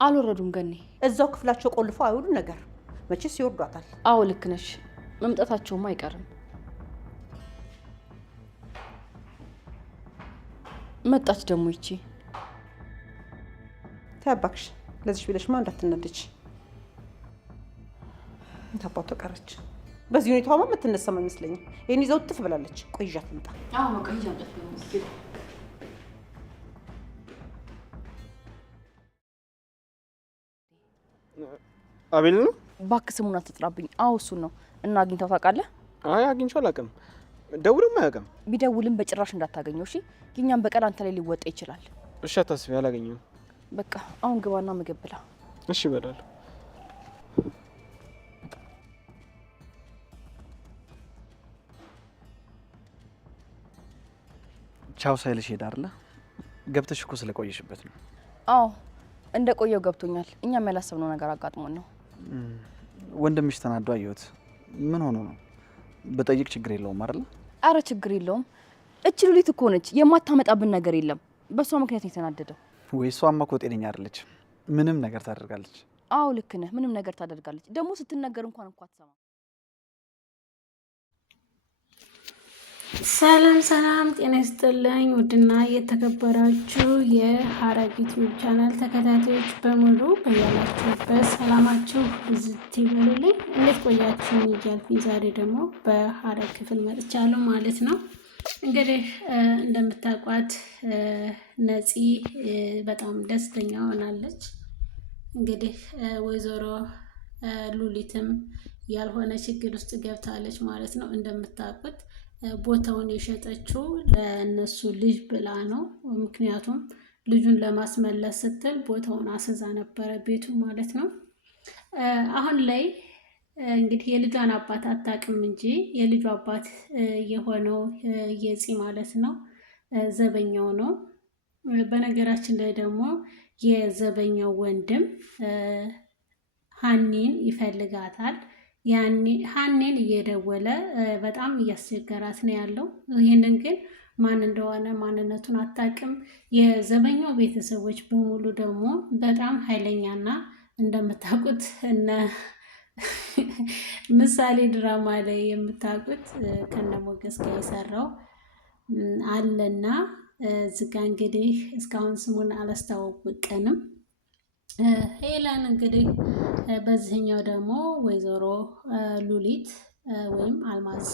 አልወረዱም ገኔ። እዛው ክፍላቸው ቆልፈው አይውሉ ነገር መቼስ ይወርዷታል። አዎ ልክ ነሽ። መምጣታቸውም አይቀርም። መጣች ደግሞ ይቺ። ታባክሽ ለዚህ ብለሽማ እንዳትነደች። ታባቷ ቀረች። በዚህ ሁኔታዋማ የምትነሳም አይመስለኝም። ይሄን ይዘው ጥፍ ብላለች። ቆይዣት ልምጣ። አዎ በቃ ይዛለች ነው። አቤል ነው? እባክህ ስሙን አትጥራብኝ። አዎ እሱን ነው። እና አግኝተው ታውቃለህ? አይ አግኝቼው አላውቅም። ደውልም አያውቅም። ቢደውልም በጭራሽ እንዳታገኘው እሺ። የኛም በቀል አንተ ላይ ሊወጣ ይችላል። እሺ አታስቢ፣ አላገኘውም። በቃ አሁን ግባና ምግብ ብላ። እሺ እበላለሁ። ቻው ሳይልሽ ሄዳ አይደለ? ገብተሽ እኮ ስለቆየሽበት ነው። አዎ እንደ ቆየው ገብቶኛል። እኛም ያላሰብነው ነገር አጋጥሞን ነው። ወንድምሽ ተናዶ አየሁት። ምን ሆኖ ነው? በጠይቅ ችግር የለውም አይደል? አረ ችግር የለውም። እቺ ሉሊት እኮ ነች። የማታመጣብን ነገር የለም። በሷ ምክንያት ነው የተናደደው። ወይ እሷማ እኮ ጤነኛ አይደለች። ምንም ነገር ታደርጋለች። አዎ ልክ ነህ። ምንም ነገር ታደርጋለች። ደግሞ ስትነገር እንኳን አትሰማም። ሰላም ሰላም፣ ጤና ይስጥልኝ ውድና የተከበራችሁ የሀረግ ዩቲዩብ ቻናል ተከታታዮች በሙሉ በያላችሁበት ሰላማችሁ ብዝት ይበልልኝ። እንዴት ቆያችሁ እያልኩኝ ዛሬ ደግሞ በሀረግ ክፍል መጥቻለሁ ማለት ነው። እንግዲህ እንደምታውቋት ነፂ በጣም ደስተኛ ሆናለች። እንግዲህ ወይዘሮ ሉሊትም ያልሆነ ችግር ውስጥ ገብታለች ማለት ነው። እንደምታውቁት ቦታውን የሸጠችው ለነሱ ልጅ ብላ ነው። ምክንያቱም ልጁን ለማስመለስ ስትል ቦታውን አስዛ ነበረ ቤቱ ማለት ነው። አሁን ላይ እንግዲህ የልጇን አባት አታውቅም እንጂ የልጁ አባት የሆነው የፂ ማለት ነው ዘበኛው ነው። በነገራችን ላይ ደግሞ የዘበኛው ወንድም ሀኒን ይፈልጋታል። ሀኒን እየደወለ በጣም እያስቸገራት ነው ያለው። ይህንን ግን ማን እንደሆነ ማንነቱን አታውቅም። የዘበኛው ቤተሰቦች በሙሉ ደግሞ በጣም ኃይለኛና እንደምታውቁት እነ ምሳሌ ድራማ ላይ የምታውቁት ከነ ሞገስ ጋር የሰራው አለና እዚጋ እንግዲህ እስካሁን ስሙን አላስታወቅንም። ሄለን እንግዲህ በዚህኛው ደግሞ ወይዘሮ ሉሊት ወይም አልማዝ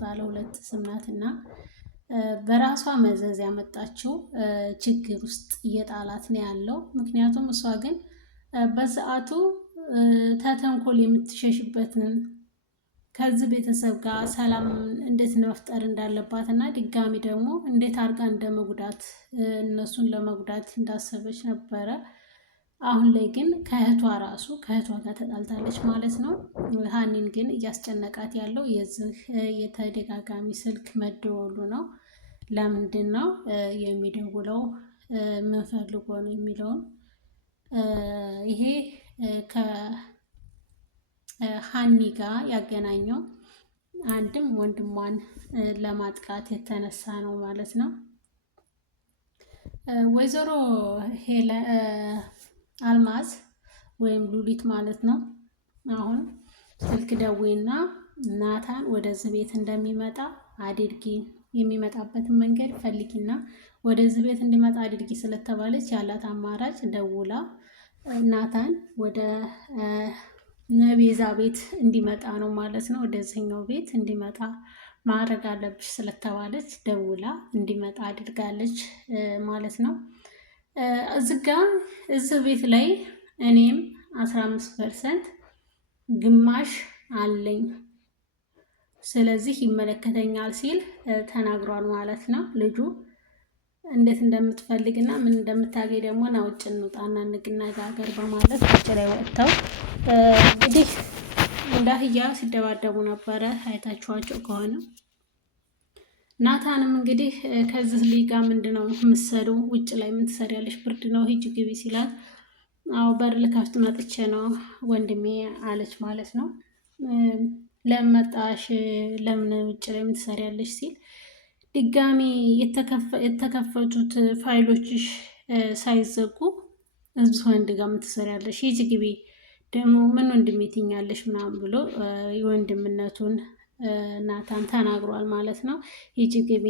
ባለ ሁለት ስም ናትና በራሷ መዘዝ ያመጣችው ችግር ውስጥ እየጣላት ነው ያለው። ምክንያቱም እሷ ግን በሰዓቱ ተተንኮል የምትሸሽበትን ከዚህ ቤተሰብ ጋር ሰላም እንዴት መፍጠር እንዳለባት እና ድጋሚ ደግሞ እንዴት አድርጋ እንደመጉዳት እነሱን ለመጉዳት እንዳሰበች ነበረ። አሁን ላይ ግን ከእህቷ ጋር ተጣልታለች ማለት ነው። ሀኒን ግን እያስጨነቃት ያለው የዚህ የተደጋጋሚ ስልክ መደወሉ ነው። ለምንድን ነው የሚደውለው? ምን ፈልጎ ነው የሚለውን ይሄ ከሀኒ ጋር ያገናኘው አንድም ወንድሟን ለማጥቃት የተነሳ ነው ማለት ነው። ወይዘሮ አልማዝ ወይም ሉሊት ማለት ነው። አሁን ስልክ ደዌና ናታን ወደዚህ ቤት እንደሚመጣ አድርጊ፣ የሚመጣበትን መንገድ ፈልጊና ወደዚህ ቤት እንዲመጣ አድርጊ ስለተባለች ያላት አማራጭ ደውላ ናታን ወደ ነቤዛ ቤት እንዲመጣ ነው ማለት ነው። ወደዚህኛው ቤት እንዲመጣ ማድረግ አለብሽ ስለተባለች ደውላ እንዲመጣ አድርጋለች ማለት ነው። እዚህ ቤት ላይ እኔም 15% ግማሽ አለኝ፣ ስለዚህ ይመለከተኛል ሲል ተናግሯል ማለት ነው። ልጁ እንዴት እንደምትፈልግና ምን እንደምታገኝ ደግሞ ና ውጭ እንውጣና እንነጋገር በማለት ውጭ ላይ ወጥተው እንግዲህ እንደ አህያ ሲደባደቡ ነበረ። አይታችኋቸው ከሆነ ናታንም እንግዲህ ከዚህ ልጅ ጋር ምንድነው የምትሰሪው? ውጭ ላይ ምን ትሰሪያለሽ? ብርድ ነው ሂጂ ግቢ ሲላት አዎ በር ልከፍት መጥቼ ነው ወንድሜ አለች ማለት ነው። ለምን መጣሽ? ለምን ውጭ ላይ ምን ትሰሪያለሽ ሲል ድጋሚ የተከፈቱት ፋይሎችሽ ሳይዘጉ እዚህ ወንድ ጋር የምትሰሪያለሽ? ሂጂ ግቢ፣ ደግሞ ምን ወንድሜ ትይኛለሽ ምናምን ብሎ የወንድምነቱን ናታን ተናግሯል ማለት ነው። ሂጂ ግቢ፣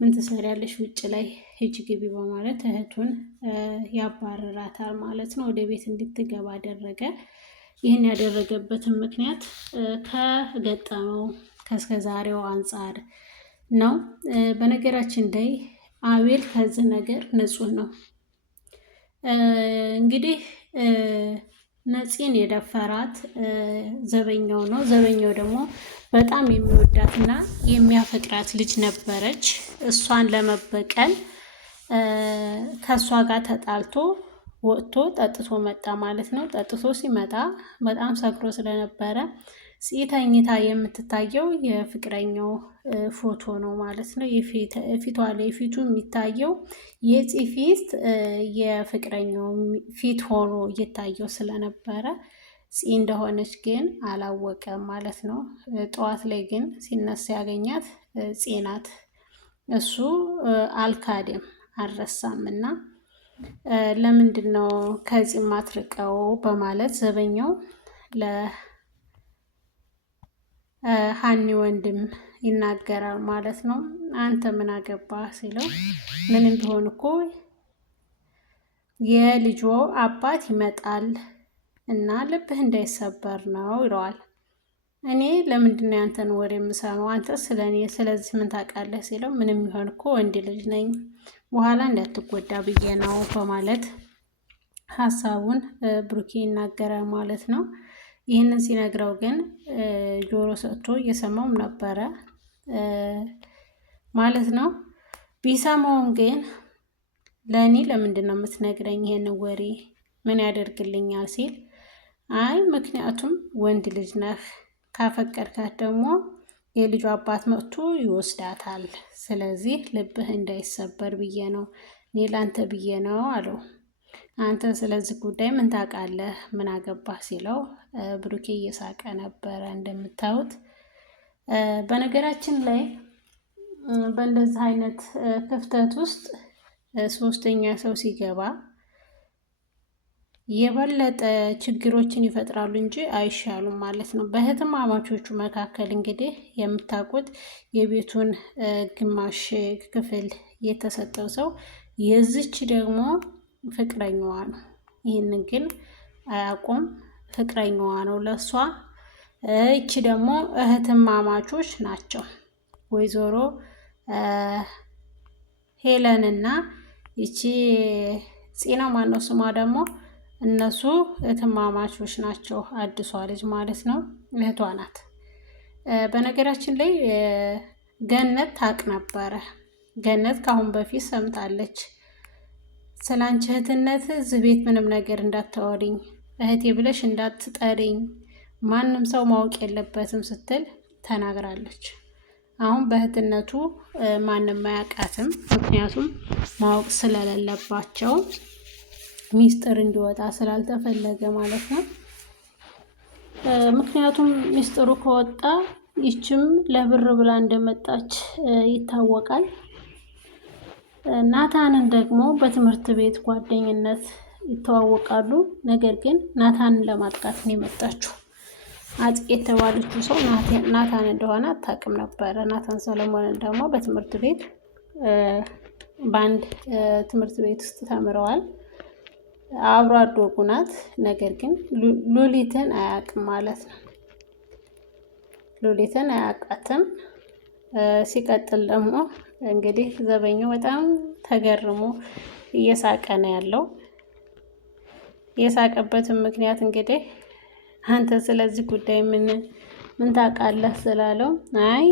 ምን ትሰሪያለሽ ውጭ ላይ ሂጂ ግቢ በማለት እህቱን ያባረራታል ማለት ነው። ወደ ቤት እንድትገባ አደረገ። ይህን ያደረገበትን ምክንያት ከገጠመው ከእስከዛሬው አንጻር ነው። በነገራችን ላይ አቤል ከዚህ ነገር ንጹህ ነው። እንግዲህ ነፂን የደፈራት ዘበኛው ነው። ዘበኛው ደግሞ በጣም የሚወዳትና የሚያፈቅራት ልጅ ነበረች። እሷን ለመበቀል ከእሷ ጋር ተጣልቶ ወጥቶ ጠጥቶ መጣ ማለት ነው። ጠጥቶ ሲመጣ በጣም ሰክሮ ስለነበረ ተኝታ የምትታየው የፍቅረኛው ፎቶ ነው ማለት ነው። ፊቷ ላይ ፊቱ የሚታየው ፊት የፍቅረኛው ፊት ሆኖ እየታየው ስለነበረ እንደሆነች ግን አላወቀም ማለት ነው። ጠዋት ላይ ግን ሲነሳ ያገኛት ናት። እሱ አልካደም አልረሳም እና ለምንድን ነው ከዚህ ማትርቀው በማለት ዘበኛው ለሀኒ ወንድም ይናገራል ማለት ነው። አንተ ምን አገባህ ሲለው ምንም ቢሆን እኮ የልጆ አባት ይመጣል እና ልብህ እንዳይሰበር ነው ይለዋል። እኔ ለምንድን ነው ያንተን ወሬ የምሰማው? አንተ ስለኔ ስለዚህ ምን ታውቃለህ ሲለው ምንም ቢሆን እኮ ወንድ ልጅ ነኝ በኋላ እንዳትጎዳ ብዬ ነው በማለት ሀሳቡን ብሩኬ ይናገራል ማለት ነው። ይህንን ሲነግረው ግን ጆሮ ሰጥቶ እየሰማውም ነበረ ማለት ነው። ቢሰማውም ግን ለእኔ ለምንድን ነው የምትነግረኝ ይሄንን ወሬ ምን ያደርግልኛል ሲል አይ ምክንያቱም ወንድ ልጅ ነህ፣ ካፈቀድካት ደግሞ የልጁ አባት መጥቶ ይወስዳታል። ስለዚህ ልብህ እንዳይሰበር ብዬ ነው፣ እኔ ላንተ ብዬ ነው አለው። አንተ ስለዚህ ጉዳይ ምን ታውቃለህ? ምን አገባህ ሲለው ብሩኬ እየሳቀ ነበረ እንደምታዩት። በነገራችን ላይ በእንደዚህ አይነት ክፍተት ውስጥ ሶስተኛ ሰው ሲገባ የበለጠ ችግሮችን ይፈጥራሉ እንጂ አይሻሉም ማለት ነው። በእህትማማቾቹ መካከል እንግዲህ የምታውቁት የቤቱን ግማሽ ክፍል የተሰጠው ሰው የዚች ደግሞ ፍቅረኛዋ ነው። ይህንን ግን አያውቁም። ፍቅረኛዋ ነው ለሷ። ይቺ ደግሞ እህትማማቾች ናቸው። ወይዘሮ ሄለን እና ይቺ ፂና ማነው ስሟ ደግሞ እነሱ እህትማማቾች ናቸው። አዲሷ ልጅ ማለት ነው እህቷ ናት። በነገራችን ላይ ገነት ታውቅ ነበረ። ገነት ከአሁን በፊት ሰምታለች። ስላንቺ እህትነት እዚህ ቤት ምንም ነገር እንዳታወሪኝ፣ እህቴ ብለሽ እንዳትጠሪኝ፣ ማንም ሰው ማወቅ የለበትም ስትል ተናግራለች። አሁን በእህትነቱ ማንም አያውቃትም። ምክንያቱም ማወቅ ስለሌለባቸው ሚስጥር እንዲወጣ ስላልተፈለገ ማለት ነው። ምክንያቱም ሚስጥሩ ከወጣ ይችም ለብር ብላ እንደመጣች ይታወቃል። ናታንን ደግሞ በትምህርት ቤት ጓደኝነት ይተዋወቃሉ። ነገር ግን ናታንን ለማጥቃት ነው የመጣችው። አጥቂ የተባለችው ሰው ናታን እንደሆነ አታውቅም ነበረ። ናታን ሰለሞንን ደግሞ በትምህርት ቤት በአንድ ትምህርት ቤት ውስጥ ተምረዋል። አብሮ አደጉ ናት። ነገር ግን ሉሊትን አያውቅም ማለት ነው። ሉሊትን አያውቃትም። ሲቀጥል ደግሞ እንግዲህ ዘበኛው በጣም ተገርሞ እየሳቀ ነው ያለው። የሳቀበትን ምክንያት እንግዲህ አንተ ስለዚህ ጉዳይ ምን ታውቃለህ ስላለው አይ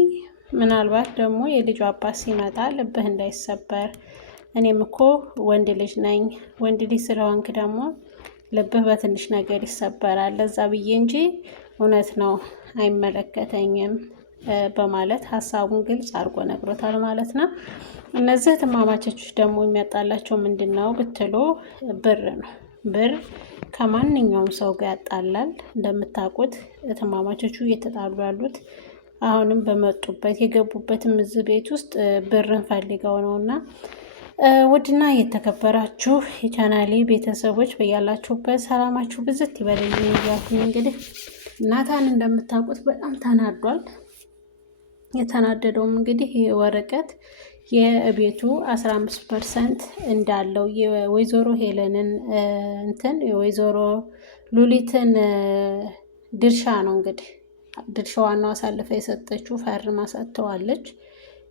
ምናልባት ደግሞ የልጁ አባት ሲመጣ ልብህ እንዳይሰበር፣ እኔም እኮ ወንድ ልጅ ነኝ፣ ወንድ ልጅ ስለሆንክ ደግሞ ልብህ በትንሽ ነገር ይሰበራል፣ ለዛ ብዬ እንጂ እውነት ነው አይመለከተኝም በማለት ሀሳቡን ግልጽ አድርጎ ነግሮታል ማለት ነው። እነዚህ እህትማማቾች ደግሞ የሚያጣላቸው ምንድን ነው ብትሉ ብር ነው። ብር ከማንኛውም ሰው ጋር ያጣላል። እንደምታውቁት እህትማማቾቹ እየተጣሉ ያሉት አሁንም በመጡበት የገቡበትም እዚህ ቤት ውስጥ ብርን ፈልገው ነው እና ውድና የተከበራችሁ የቻናሌ ቤተሰቦች በያላችሁበት ሰላማችሁ ብዝት ይበልልኝ እያልኩኝ እንግዲህ ናታን እንደምታውቁት በጣም ተናዷል። የተናደደውም እንግዲህ ወረቀት የቤቱ 15% እንዳለው የወይዘሮ ሄለንን የወይዘሮ ሉሊትን ድርሻ ነው። እንግዲህ ድርሻዋን ነው አሳልፈ የሰጠችው፣ ፈርማ ሰጥተዋለች።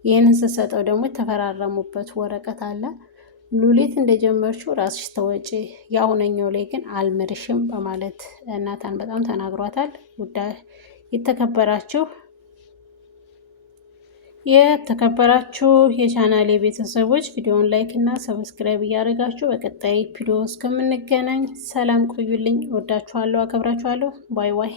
ይህንን ስትሰጠው ደግሞ የተፈራረሙበት ወረቀት አለ። ሉሊት እንደጀመርችው ራስሽ ተወጪ፣ የአሁነኛው ላይ ግን አልምርሽም በማለት ናታን በጣም ተናግሯታል። የተከበራችሁ የቻናሌ ቤተሰቦች ቪዲዮውን ላይክ እና ሰብስክራይብ እያደረጋችሁ በቀጣይ ቪዲዮ እስከምንገናኝ ሰላም ቆዩልኝ። ወዳችኋለሁ፣ አከብራችኋለሁ። ባይ ባይ።